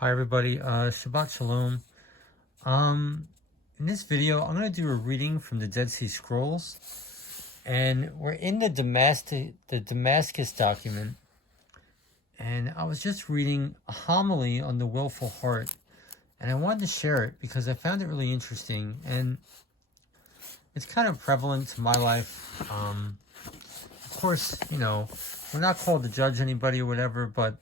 Hi everybody, Shabbat Shalom. In this video, I'm going to do a reading from the Dead Sea Scrolls, and we're in the Damascus document, and I was just reading a homily on the willful heart, and I wanted to share it because I found it really interesting, and it's kind of prevalent to my life. Of course, we're not called to judge anybody or whatever, but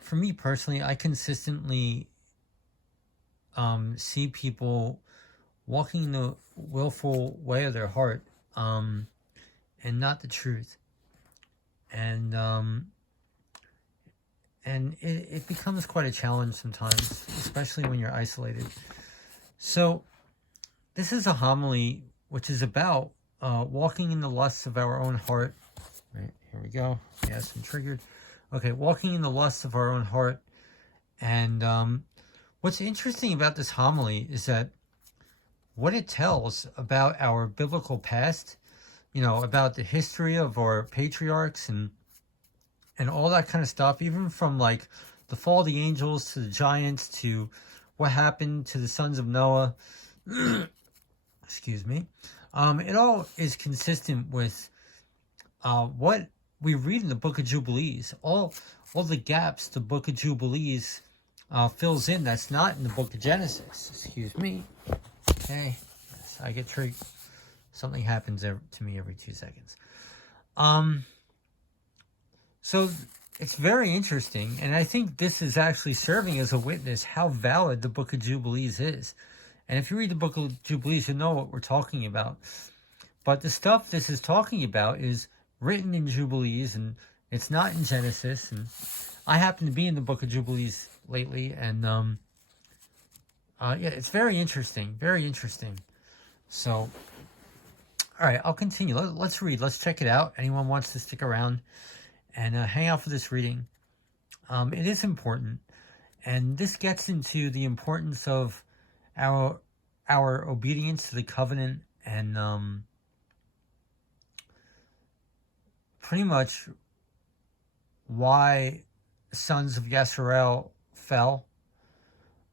for me personally, I consistently see people walking the willful way of their heart, and not the truth, and it becomes quite a challenge sometimes, especially when you're isolated. So this is a homily which is about walking in the lusts of our own heart. Right, here we go. Yes, I'm triggered. Okay, walking in the lusts of our own heart. And what's interesting about this homily is that what it tells about our biblical past, about the history of our patriarchs and all that kind of stuff, even from like the fall of the angels to the giants to what happened to the sons of Noah. Excuse me. It all is consistent with what we read in the Book of Jubilees. All the gaps the Book of Jubilees fills in that's not in the Book of Genesis. Excuse me. Okay, yes, I get triggered. Something happens to me every 2 seconds. So it's very interesting, and I think this is actually serving as a witness how valid the Book of Jubilees is. And if you read the Book of Jubilees, you know what we're talking about. But the stuff this is talking about is written in Jubilees, and it's not in Genesis. And I happen to be in the Book of Jubilees lately, and yeah, it's very interesting, very interesting. So, all right, I'll continue. Let's read. Let's check it out. Anyone wants to stick around and hang out for this reading? It is important, and this gets into the importance of our obedience to the covenant, and pretty much why sons of Yisrael fell.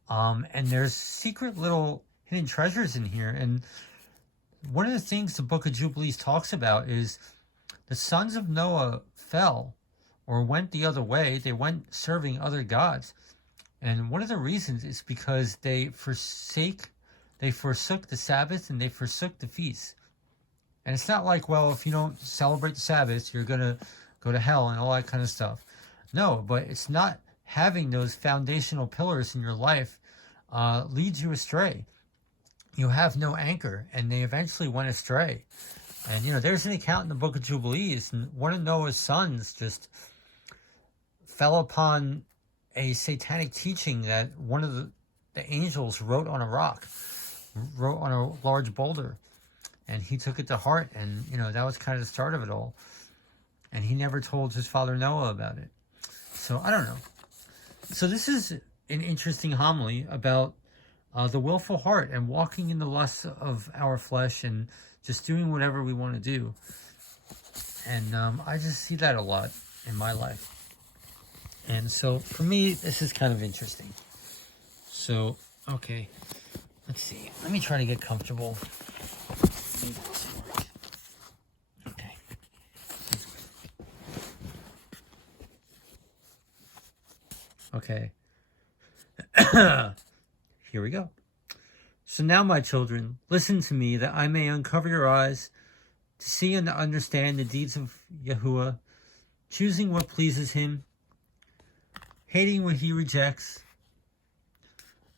And there's secret little hidden treasures in here. And one of the things the Book of Jubilees talks about is the sons of Noah fell or went the other way. They went serving other gods. And one of the reasons is because they forsook the Sabbath, and they forsook the feast. And it's not like, well, if you don't celebrate the Sabbath, you're going to go to hell and all that kind of stuff. No, but it's not having those foundational pillars in your life leads you astray. You have no anchor, and they eventually went astray. And, there's an account in the Book of Jubilees, and one of Noah's sons just fell upon a satanic teaching that one of the angels wrote on a rock, wrote on a large boulder. And he took it to heart, and, that was kind of the start of it all. And he never told his father Noah about it. So, I don't know. So this is an interesting homily about the willful heart and walking in the lusts of our flesh and just doing whatever we want to do. And I just see that a lot in my life. And so, for me, this is kind of interesting. So, okay. Let's see. Let me try to get comfortable. Okay. Okay. Here we go. So now, my children, listen to me, that I may uncover your eyes to see and to understand the deeds of Yahuwah, choosing what pleases him, hating what he rejects,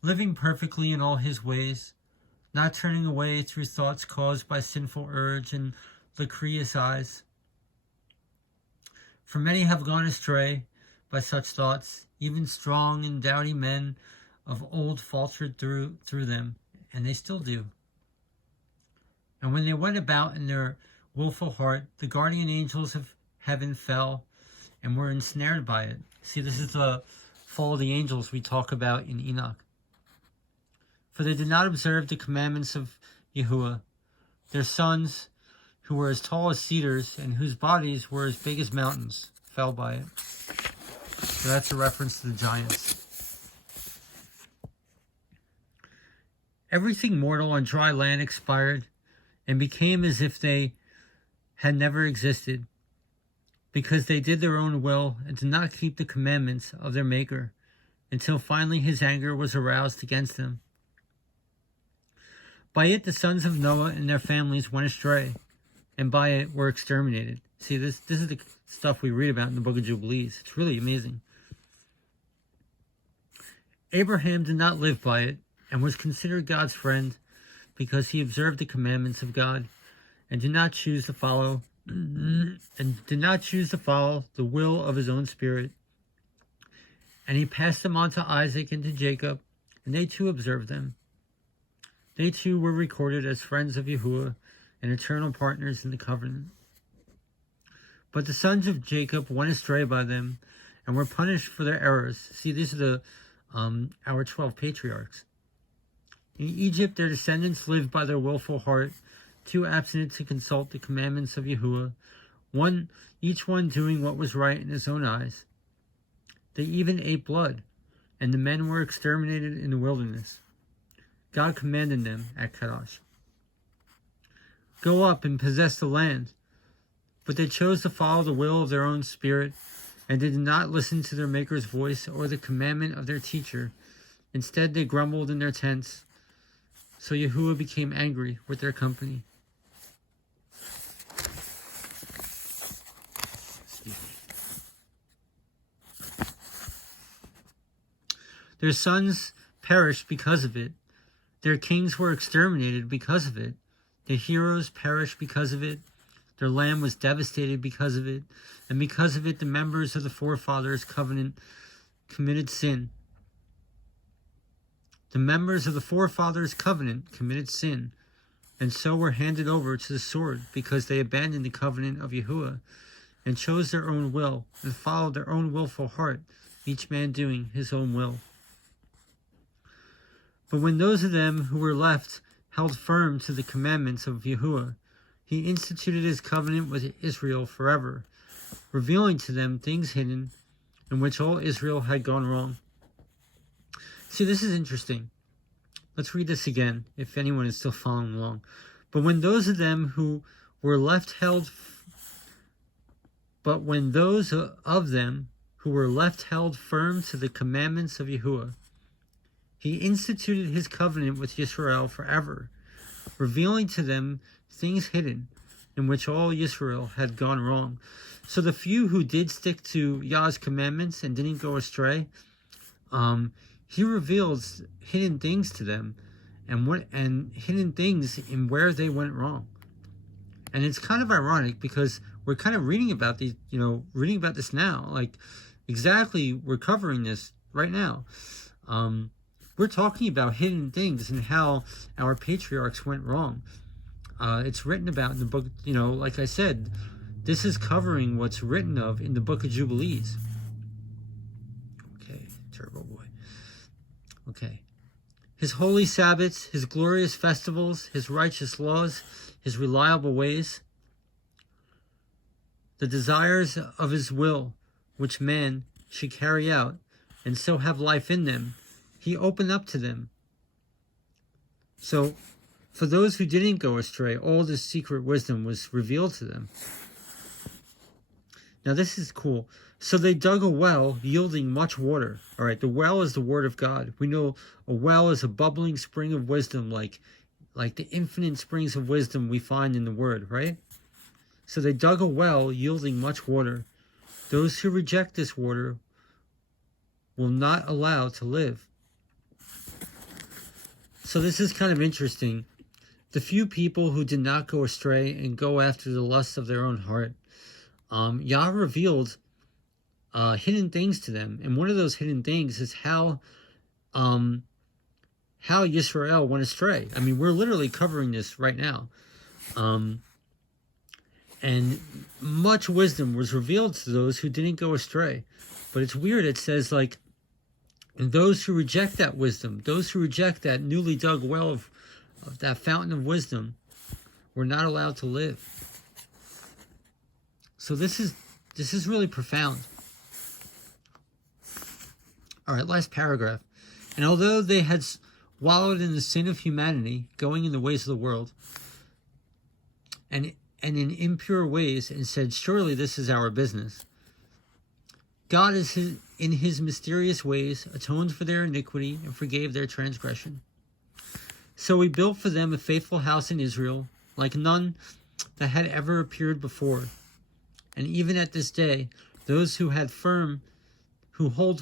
living perfectly in all his ways, not turning away through thoughts caused by sinful urge and lascivious eyes. For many have gone astray by such thoughts, even strong and doughty men of old faltered through them, and they still do. And when they went about in their willful heart, the guardian angels of heaven fell and were ensnared by it. See, this is the fall of the angels we talk about in Enoch. For they did not observe the commandments of Yahuwah. Their sons, who were as tall as cedars and whose bodies were as big as mountains, fell by it. So that's a reference to the giants. Everything mortal on dry land expired and became as if they had never existed, because they did their own will and did not keep the commandments of their Maker, until finally his anger was aroused against them. By it the sons of Noah and their families went astray, and by it were exterminated. See, this is the stuff we read about in the book of Jubilees. It's really amazing. Abraham did not live by it, and was considered God's friend, because he observed the commandments of God, and did not choose to follow the will of his own spirit. And he passed them on to Isaac and to Jacob, and they too observed them. They too were recorded as friends of Yahuwah and eternal partners in the covenant. But the sons of Jacob went astray by them, and were punished for their errors. See, these are our 12 patriarchs. In Egypt, their descendants lived by their willful heart, too abstinent to consult the commandments of Yahuwah, each one doing what was right in his own eyes. They even ate blood, and the men were exterminated in the wilderness. God commanded them at Kadesh, "Go up and possess the land." But they chose to follow the will of their own spirit, and did not listen to their Maker's voice or the commandment of their teacher. Instead, they grumbled in their tents. So Yahuwah became angry with their company. Their sons perished because of it. Their kings were exterminated because of it. Their heroes perished because of it. Their land was devastated because of it. And because of it, the members of the forefathers' covenant committed sin. The members of the forefathers' covenant committed sin, and so were handed over to the sword, because they abandoned the covenant of Yahuwah, and chose their own will, and followed their own willful heart, each man doing his own will. But when those of them who were left held firm to the commandments of Yahuwah, he instituted his covenant with Israel forever, revealing to them things hidden, in which all Israel had gone wrong. See, this is interesting. Let's read this again, if anyone is still following along. But when those of them who were left held firm to the commandments of Yahuwah, he instituted his covenant with Yisrael forever, revealing to them things hidden, in which all Yisrael had gone wrong. So the few who did stick to Yah's commandments and didn't go astray, he reveals hidden things to them, and hidden things in where they went wrong. And it's kind of ironic, because we're kind of reading about this now. Like, exactly, we're covering this right now. We're talking about hidden things and how our patriarchs went wrong. It's written about in the book, like I said, this is covering what's written of in the book of Jubilees. Okay, Turbo Boy. Okay. His holy Sabbaths, his glorious festivals, his righteous laws, his reliable ways, the desires of his will, which man should carry out, and so have life in them, he opened up to them. So, for those who didn't go astray, all this secret wisdom was revealed to them. Now this is cool. So they dug a well, yielding much water. All right, the well is the word of God. We know a well is a bubbling spring of wisdom, like the infinite springs of wisdom we find in the word, right? So they dug a well, yielding much water. Those who reject this water will not allow to live. So this is kind of interesting. The few people who did not go astray and go after the lusts of their own heart, Yah revealed hidden things to them, and one of those hidden things is how Yisrael went astray. I mean, we're literally covering this right now, and much wisdom was revealed to those who didn't go astray. But it's weird. It says, like, and those who reject that wisdom, those who reject that newly dug well of that fountain of wisdom, were not allowed to live. So this is really profound. All right, last paragraph. And although they had wallowed in the sin of humanity, going in the ways of the world, and in impure ways, and said, surely this is our business, God is in his mysterious ways atoned for their iniquity and forgave their transgression. So he built for them a faithful house in Israel, like none that had ever appeared before. And even at this day, those who hold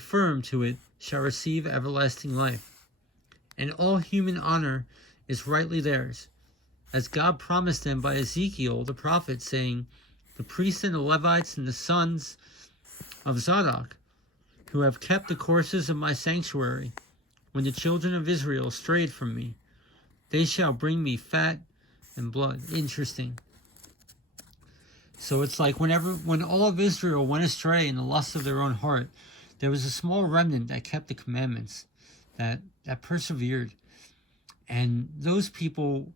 firm to it shall receive everlasting life. And all human honor is rightly theirs, as God promised them by Ezekiel the prophet, saying, the priests and the Levites and the sons of Zadok, who have kept the courses of my sanctuary, when the children of Israel strayed from me, they shall bring me fat and blood. Interesting. So it's like when all of Israel went astray in the lust of their own heart, there was a small remnant that kept the commandments, that persevered. And those people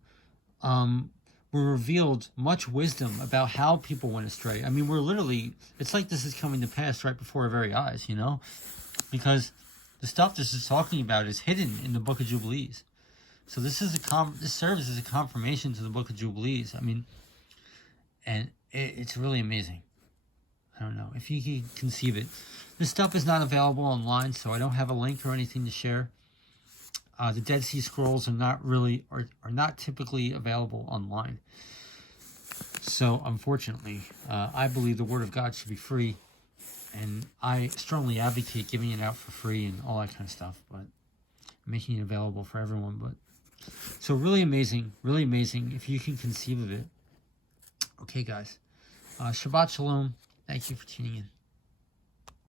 were revealed much wisdom about how people went astray. I mean, it's like this is coming to pass right before our very eyes, you know? Because the stuff this is talking about is hidden in the book of Jubilees. So this serves as a confirmation to the book of Jubilees. I mean, and it's really amazing. I don't know if you can conceive it. This stuff is not available online, so I don't have a link or anything to share. The Dead Sea Scrolls are not typically available online. So unfortunately, I believe the Word of God should be free, and I strongly advocate giving it out for free and all that kind of stuff, but making it available for everyone. But so really amazing if you can conceive of it. Okay, guys. Shabbat Shalom. Thank you for tuning in.